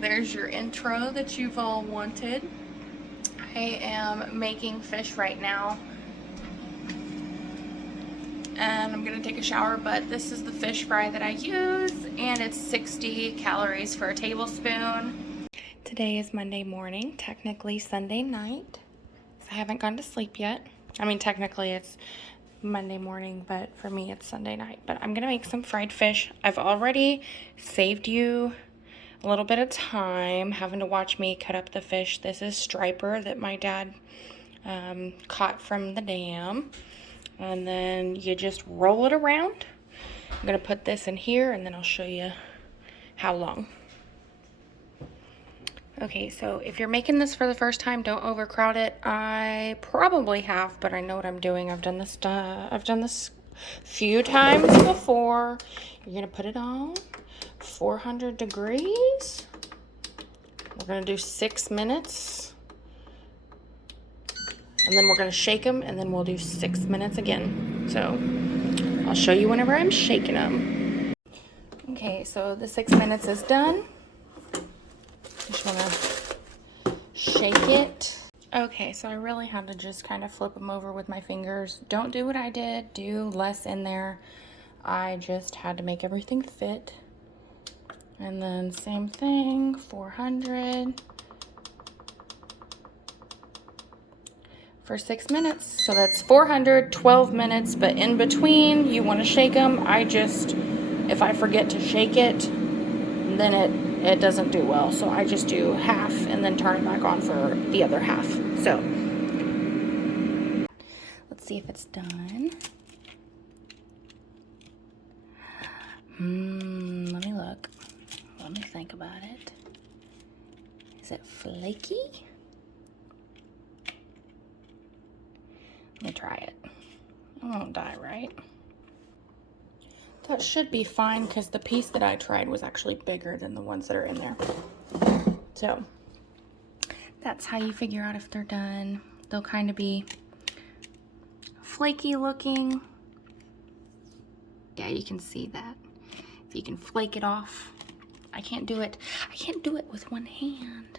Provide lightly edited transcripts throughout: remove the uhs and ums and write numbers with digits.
There's your intro that you've all wanted. I am making fish right now. And I'm gonna take a shower, but this is the fish fry that I use, and it's 60 calories for a tablespoon. Today is Monday morning, technically Sunday night. I haven't gone to sleep yet. I mean, technically it's Monday morning, but for me it's Sunday night. But I'm gonna make some fried fish. I've already saved you a little bit of time having to watch me cut up the fish. This is striper that my dad caught from the dam. And then you just roll it around. I'm gonna put this in here and then I'll show you how long. Okay, so if you're making this for the first time, don't overcrowd it. I probably have, but I know what I'm doing. I've done this a few times before. You're gonna put it on 400 degrees. We're gonna do 6 minutes. And then we're gonna shake them, and then we'll do 6 minutes again. So I'll show you whenever I'm shaking them. Okay, so the 6 minutes is done. Just wanna shake it. Okay, so I really had to just kind of flip them over with my fingers. Don't do what I did, do less in there. I just had to make everything fit. And then same thing, 400. For 6 minutes. So that's 400, 12 minutes, but in between you want to shake them. If I forget to shake it, then it doesn't do well. So I just do half and then turn it back on for the other half. So let's see if it's done. Let me look. Let me think about it. Is it flaky? Let me try it. It won't die, right? That should be fine because the piece that I tried was actually bigger than the ones that are in there. So that's how you figure out if they're done. They'll kind of be flaky looking. Yeah, you can see that. If you can flake it off. I can't do it with one hand.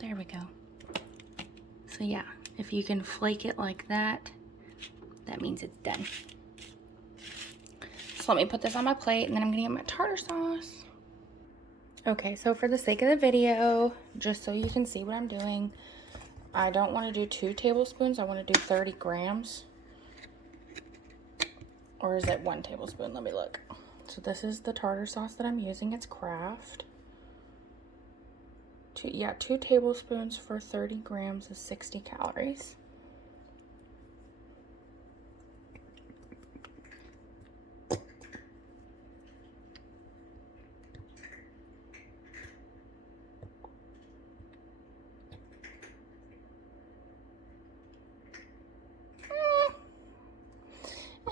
There we go. So yeah, if you can flake it like that, that means it's done. So let me put this on my plate and then I'm gonna get my tartar sauce. Okay, so for the sake of the video, just so you can see what I'm doing, I don't want to do 2 tablespoons. I want to do 30 grams. Or is it 1 tablespoon? Let me look. So this is the tartar sauce that I'm using. It's Kraft. 2 tablespoons for 30 grams is 60 calories.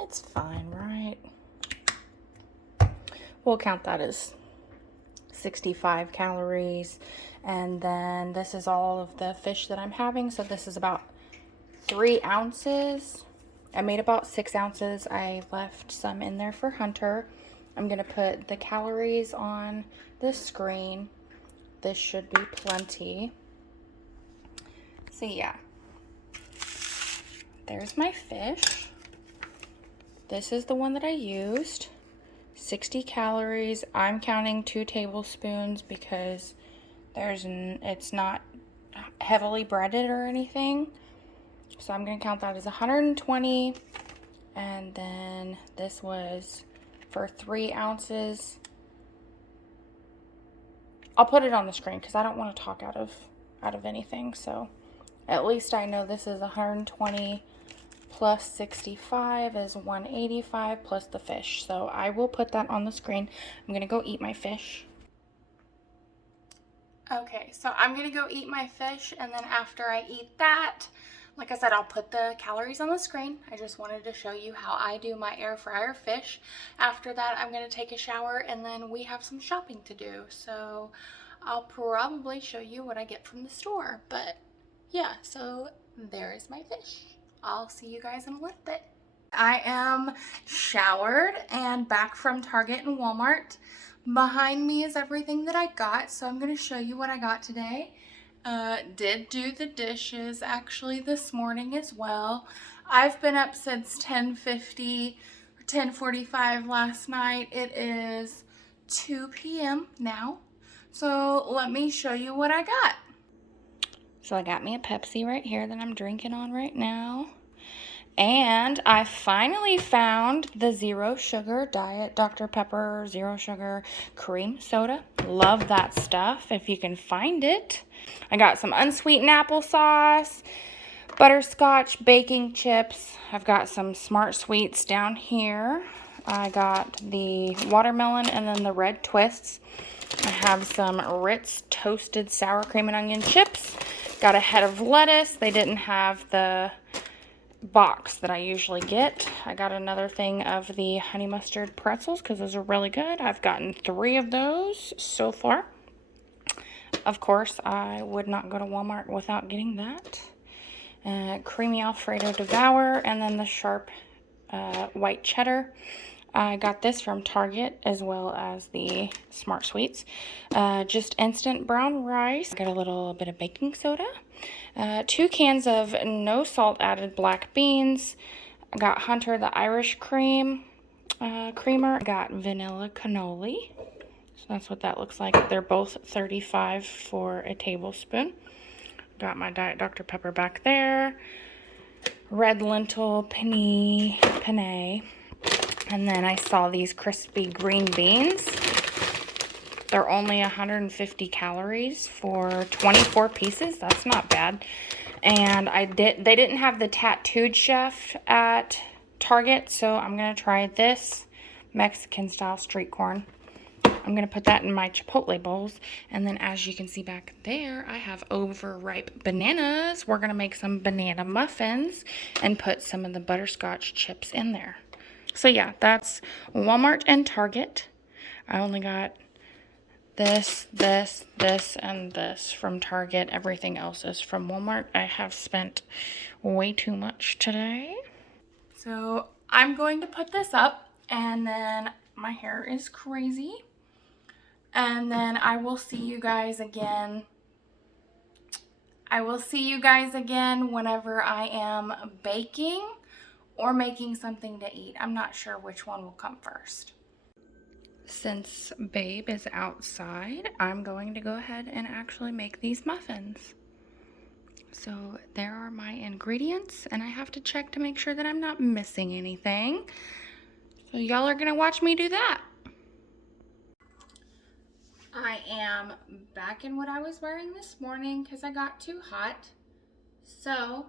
It's fine, right? We'll count that as 65 calories. And then this is all of the fish that I'm having. So this is about 3 ounces. I made about 6 ounces. I left some in there for Hunter. I'm gonna put the calories on the screen. This should be plenty. So yeah, there's my fish. This is the one that I used. 60 calories. I'm counting 2 tablespoons because it's not heavily breaded or anything. So I'm gonna count that as 120. And then this was for 3 ounces. I'll put it on the screen because I don't want to talk out of anything. So at least I know this is 120 plus 65 is 185 plus the fish. So I will put that on the screen. I'm gonna go eat my fish. Okay, so I'm gonna go eat my fish, and then after I eat that, like I said, I'll put the calories on the screen. I just wanted to show you how I do my air fryer fish. After that, I'm gonna take a shower, and then we have some shopping to do. So I'll probably show you what I get from the store. But yeah, so there is my fish. I'll see you guys in a little bit. I am showered and back from Target and Walmart. Behind me is everything that I got, so I'm going to show you what I got today. Did do the dishes actually this morning as well. I've been up since 10:50 or 10:45 last night. It is 2 p.m. now, so let me show you what I got. So I got me a Pepsi right here that I'm drinking on right now. And I finally found the zero sugar diet Dr. Pepper zero sugar cream soda. Love that stuff if you can find it. I got some unsweetened applesauce, butterscotch baking chips. I've got some Smart Sweets down here. I got the watermelon and then the red twists. I have some Ritz toasted sour cream and onion chips. Got a head of lettuce. They didn't have the box that I usually get. I got another thing of the honey mustard pretzels because those are really good. I've gotten 3 of those so far. Of course, I would not go to Walmart without getting that. Creamy Alfredo Devour, and then the sharp white cheddar. I got this from Target as well as the Smart Sweets. Just instant brown rice. Got a little bit of baking soda. 2 cans of no salt added black beans. I got Hunter the Irish creamer. I got vanilla cannoli. So that's what that looks like. They're both $35 for a tablespoon. Got my Diet Dr. Pepper back there. Red lentil penne. And then I saw these crispy green beans. They're only 150 calories for 24 pieces. That's not bad. And they didn't have the tattooed chef at Target, so I'm going to try this Mexican style street corn. I'm going to put that in my Chipotle bowls. And then as you can see back there, I have overripe bananas. We're going to make some banana muffins and put some of the butterscotch chips in there. So yeah, that's Walmart and Target. I only got this, and this from Target. Everything else is from Walmart. I have spent way too much today. So I'm going to put this up, and then my hair is crazy. And then I will see you guys again. Whenever I am baking or making something to eat. I'm not sure which one will come first. Since Babe is outside, I'm going to go ahead and actually make these muffins. So there are my ingredients, and I have to check to make sure that I'm not missing anything. So y'all are gonna watch me do that. I am back in what I was wearing this morning because I got too hot. So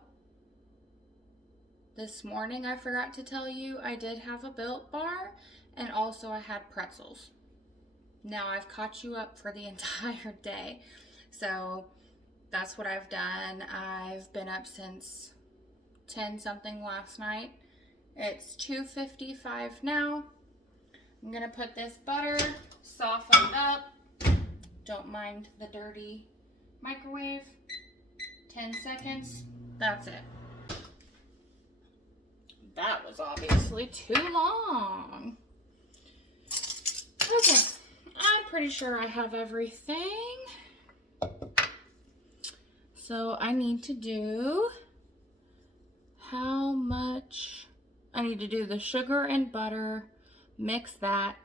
this morning, I forgot to tell you, I did have a Built Bar, and also I had pretzels. Now I've caught you up for the entire day. So that's what I've done. I've been up since 10 something last night. It's 2:55 now. I'm gonna put this butter, soften up. Don't mind the dirty microwave. 10 seconds, that's it. That was obviously too long. Okay, I'm pretty sure I have everything. So I need to do how much? I need to do the sugar and butter, mix that.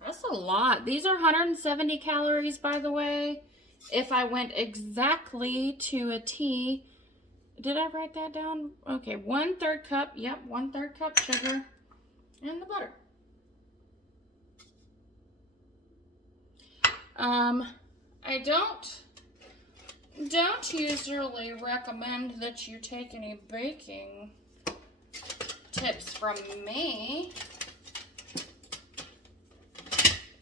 That's a lot. These are 170 calories, by the way. If I went exactly to a T, did I write that down? Okay, 1/3 cup, yep, 1/3 cup sugar and the butter. I don't usually recommend that you take any baking tips from me.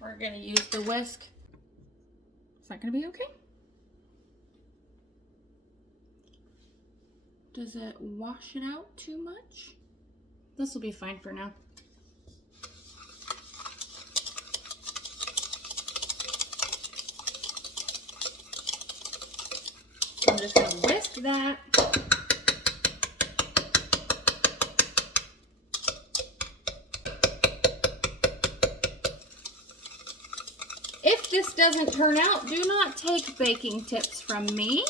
We're gonna use the whisk. Is that gonna be okay? Does it wash it out too much? This will be fine for now. I'm just going to whisk that. If this doesn't turn out, do not take baking tips from me.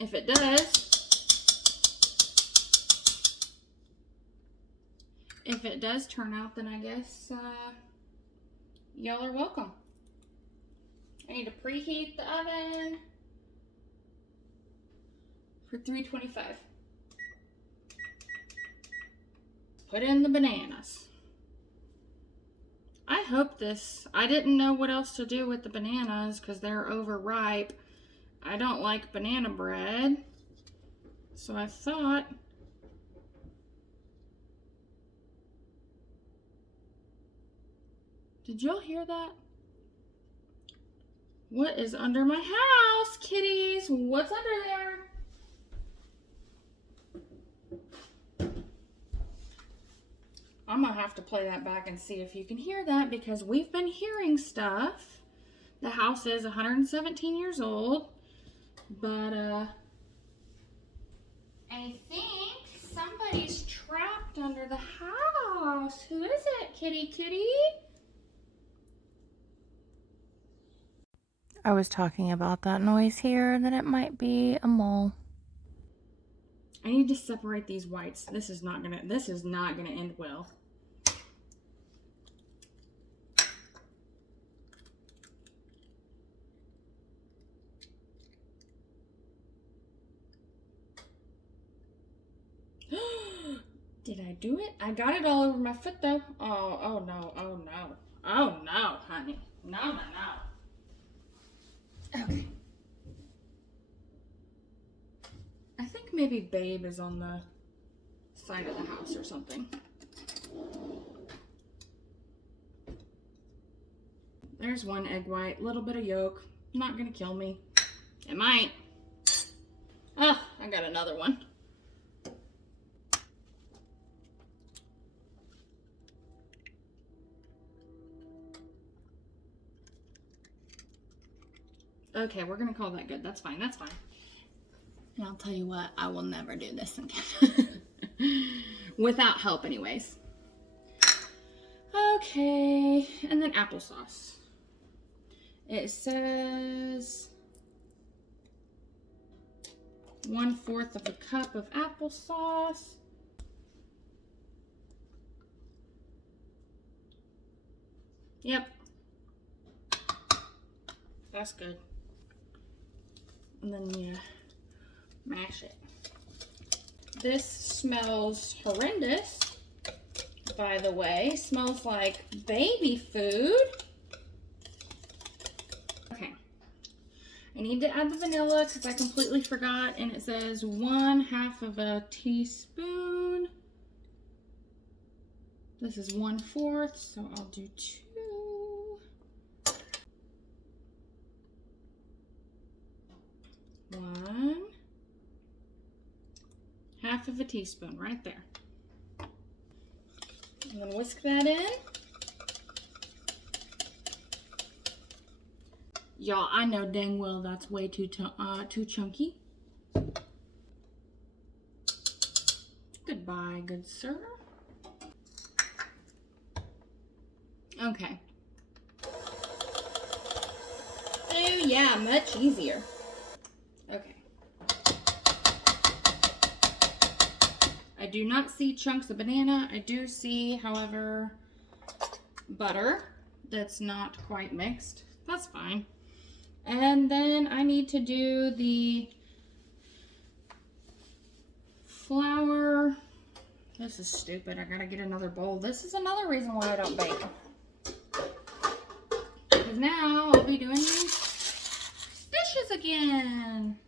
If it does turn out, then I guess y'all are welcome. I need to preheat the oven for 325. Put in the bananas. I hope this, I didn't know what else to do with the bananas because they're overripe. I don't like banana bread, so I thought did y'all hear that? What is under my house, kitties? What's under there? I'm gonna have to play that back and see if you can hear that because we've been hearing stuff. The house is 117 years old, but I think somebody's trapped under the house. Who is it, kitty? I was talking about that noise here, that it might be a mole. I need to separate these whites. This is not gonna end well. Did I do it? I got it all over my foot though. Oh no, honey. No. Okay. I think maybe Babe is on the side of the house or something. There's one egg white, little bit of yolk. Not gonna kill me. It might. Oh, I got another one. Okay, we're gonna call that good. That's fine. And I'll tell you what, I will never do this again. Without help anyways. Okay, and then applesauce. It says 1/4 of a cup of applesauce. Yep. That's good. And then you mash it. This smells horrendous, by the way. Smells like baby food. Okay. I need to add the vanilla because I completely forgot, and it says 1/2 of a teaspoon. This is 1/4, so I'll do 2. 1/2 of a teaspoon right there. I'm gonna whisk that in. Y'all, I know dang well that's way too chunky. Goodbye, good sir. Okay. Oh yeah, much easier. Okay. I do not see chunks of banana. I do see, however, butter that's not quite mixed. That's fine. And then I need to do the flour. This is stupid. I gotta get another bowl. This is another reason why I don't bake. Because now I'll be doing these dishes again.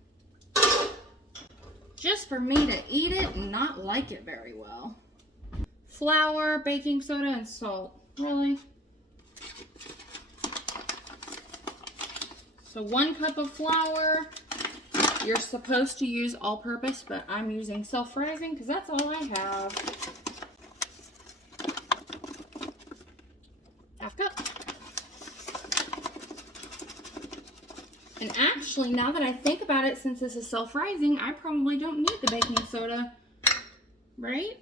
Just for me to eat it and not like it very well. Flour, baking soda, and salt. Really? So 1 cup of flour. You're supposed to use all-purpose, but I'm using self-rising because that's all I have. 1/2 cup. And actually, now that I think about it, since this is self-rising, I probably don't need the baking soda, right?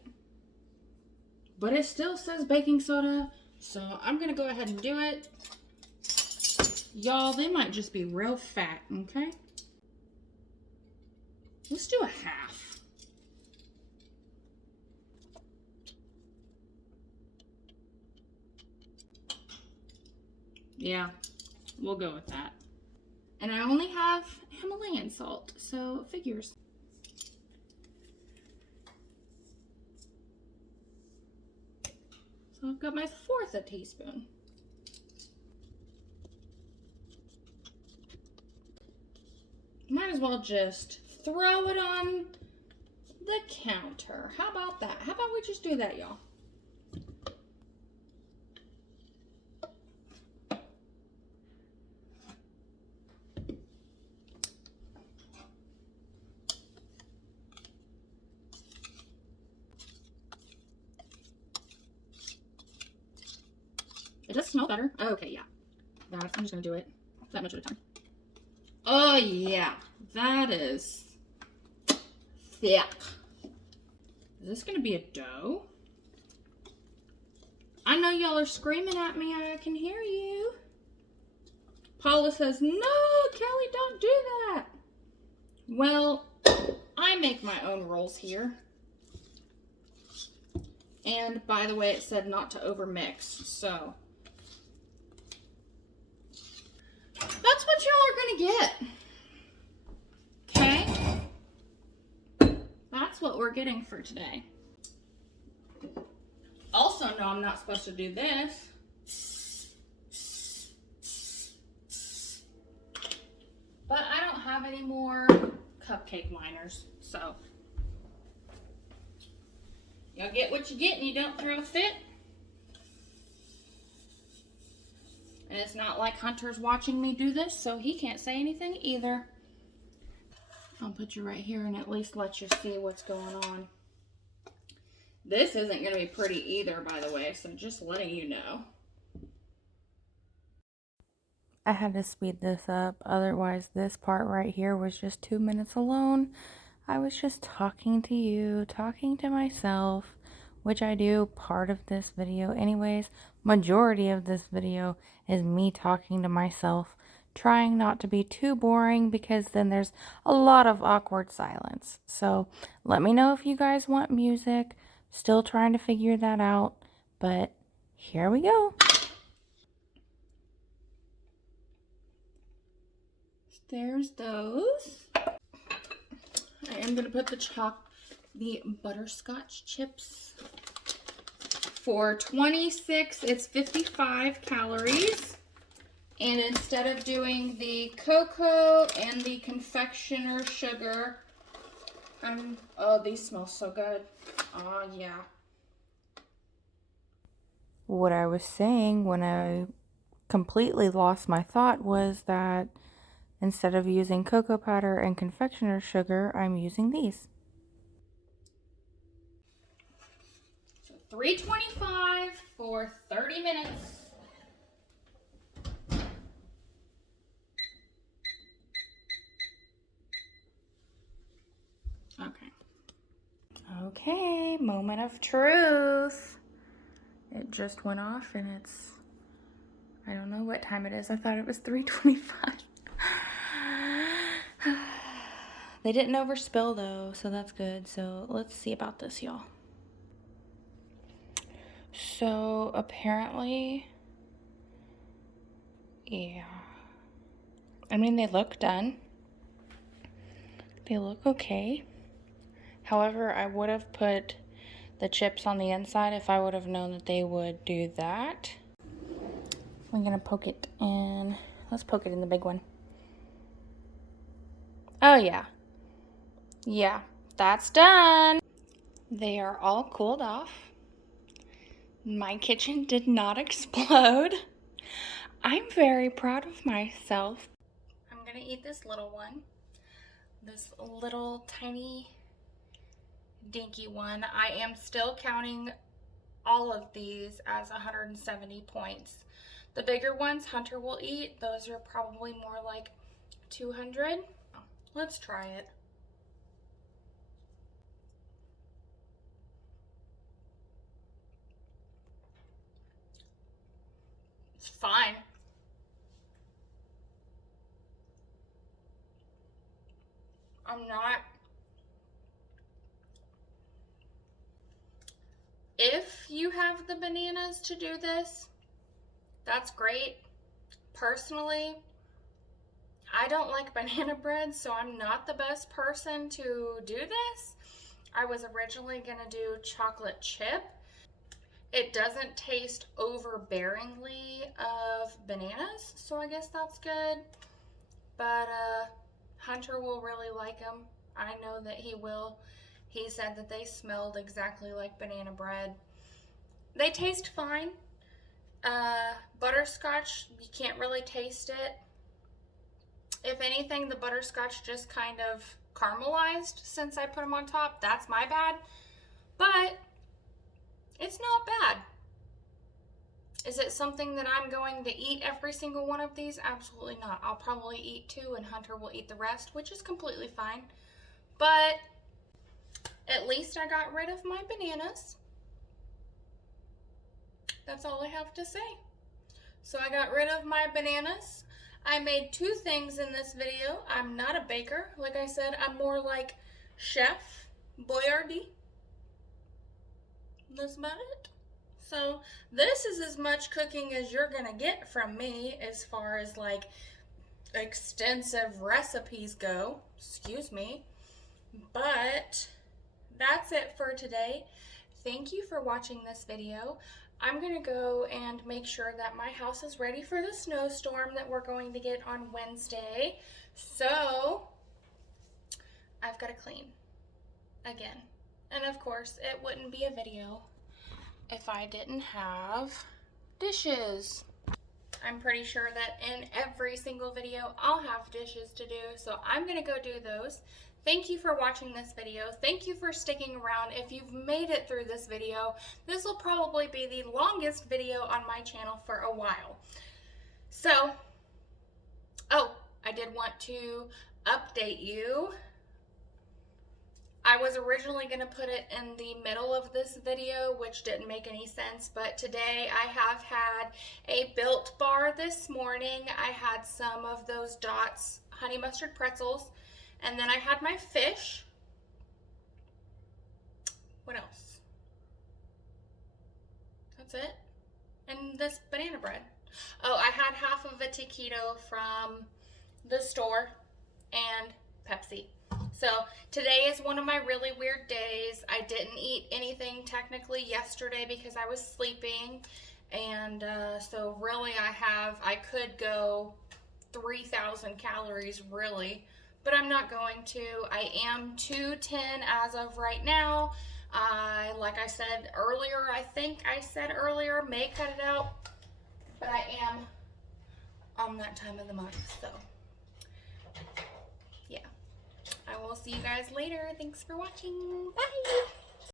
But it still says baking soda, so I'm gonna go ahead and do it. Y'all, they might just be real fat, okay? Let's do a half. Yeah, we'll go with that. And I only have Himalayan salt, so it figures. So I've got my 1/4 a teaspoon. Might as well just throw it on the counter. How about that? How about we just do that, y'all? It does smell better. Oh, okay, yeah. I'm just gonna do it that much at a time. Oh yeah, that is thick. Is this gonna be a dough? I know y'all are screaming at me. I can hear you. Paula says, no, Kelly, don't do that. Well, I make my own rolls here. And by the way, it said not to overmix, so that's what y'all are gonna get. Okay? That's what we're getting for today. Also, no, I'm not supposed to do this. But I don't have any more cupcake liners, so y'all get what you get and you don't throw a fit. And it's not like Hunter's watching me do this, so he can't say anything either. I'll put you right here and at least let you see what's going on. This isn't going to be pretty either, by the way, so just letting you know. I had to speed this up, otherwise this part right here was just 2 minutes alone. I was just talking to you, talking to myself, which I do part of this video anyways. Majority of this video is me talking to myself, trying not to be too boring because then there's a lot of awkward silence. So let me know if you guys want music. Still trying to figure that out, but here we go. There's those. I am going to put the butterscotch chips. For 26, it's 55 calories. And instead of doing the cocoa and the confectioner sugar, oh, these smell so good. Oh, yeah. What I was saying when I completely lost my thought was that instead of using cocoa powder and confectioner sugar, I'm using these. So $3.25 for 30 minutes. Okay, moment of truth. It just went off and it's, I don't know what time it is. I thought it was 3:25. They didn't overspill though, so that's good. So let's see about this, y'all. So apparently, yeah. I mean, they look done. They look okay. However, I would have put the chips on the inside if I would have known that they would do that. I'm gonna poke it in. Let's poke it in the big one. Oh yeah. Yeah, that's done. They are all cooled off. My kitchen did not explode. I'm very proud of myself. I'm gonna eat this little one. This little tiny dinky one. I am still counting all of these as 170 points. The bigger ones Hunter will eat. Those are probably more like 200. Let's try it. It's fine. I'm not. If you have the bananas to do this, that's great. Personally, I don't like banana bread, so I'm not the best person to do this. I was originally gonna do chocolate chip. It doesn't taste overbearingly of bananas, so I guess that's good. But Hunter will really like them. I know that he will. He said that they smelled exactly like banana bread. They taste fine. Butterscotch, you can't really taste it. If anything, the butterscotch just kind of caramelized since I put them on top. That's my bad. But it's not bad. Is it something that I'm going to eat every single one of these? Absolutely not. I'll probably eat 2 and Hunter will eat the rest, which is completely fine. But at least I got rid of my bananas. That's all I have to say. So I got rid of my bananas. I made 2 things in this video. I'm not a baker. Like I said, I'm more like Chef Boyardee. That's about it. So this is as much cooking as you're gonna get from me as far as like extensive recipes go. Excuse me. But that's it for today. Thank you for watching this video. I'm gonna go and make sure that my house is ready for the snowstorm that we're going to get on Wednesday. So I've got to clean again. And of course, it wouldn't be a video if I didn't have dishes. I'm pretty sure that in every single video I'll have dishes to do, so I'm gonna go do those. Thank you for watching this video. Thank you for sticking around. If you've made it through this video, this will probably be the longest video on my channel for a while. So, oh, I did want to update you. I was originally going to put it in the middle of this video, which didn't make any sense, but today I have had a Built bar this morning. I had some of those Dots honey mustard pretzels, and then I had my fish. What else? That's it. And this banana bread. Oh, I had half of a taquito from the store and Pepsi. So today is one of my really weird days. I didn't eat anything technically yesterday because I was sleeping. And so really I could go 3,000 calories really, but I'm not going to. I am 210 as of right now. Like I said earlier, I think I said earlier, may cut it out, but I am on that time of the month, so yeah. I will see you guys later. Thanks for watching. Bye!